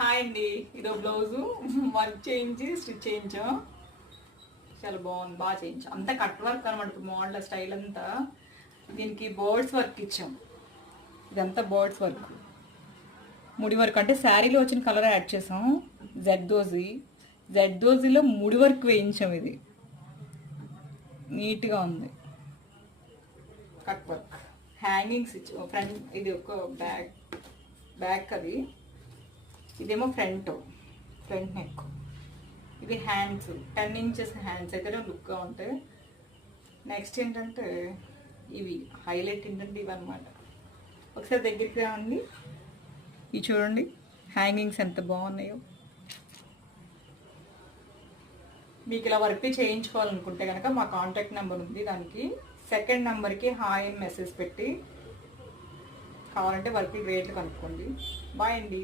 Hi అండి, ఇదో blouse work చేయించి స్టిచ్ చేయించాం. చాలా బాగుంది, బాగా చేయించాం. అంతా కట్ వర్క్ అనమాట, మోడల్ స్టైల్ అంతా. దీనికి బర్డ్స్ వర్క్ ఇచ్చాం. ఇదంతా బర్డ్స్ వర్క్, ముడి వర్క్. అంటే శారీలో వచ్చిన కలర్ యాడ్ చేసాం. జెడ్దోజీలో ముడి వర్క్ వేయించాం. ఇది నీట్గా ఉంది. కట్ వర్క్, హ్యాంగింగ్స్ ఇచ్చాం. ఫ్రంట్ ఇది ఒక బ్యాక్ అది. ఇదేమో ఫ్రంట్ నెక్. ఇది హ్యాండ్స్ 10 ఇంచెస్ హ్యాండ్స్ అయితే లుక్గా ఉంటాయి. నెక్స్ట్ ఏంటంటే ఇవి హైలైట్ ఏంటంటే ఇవి అనమాట. ఒకసారి దగ్గరికి రాండి, ఇవి చూడండి హ్యాంగింగ్స్ ఎంత బాగున్నాయో. మీకు ఇలా వర్క్ చేయించుకోవాలనుకుంటే కనుక మా కాంటాక్ట్ నెంబర్ ఉంది. దానికి సెకండ్ నెంబర్కి హాయ్ అని మెసేజ్ పెట్టి కావాలంటే వర్క్ రేట్లు కనుక్కోండి. బాయ్ అండి.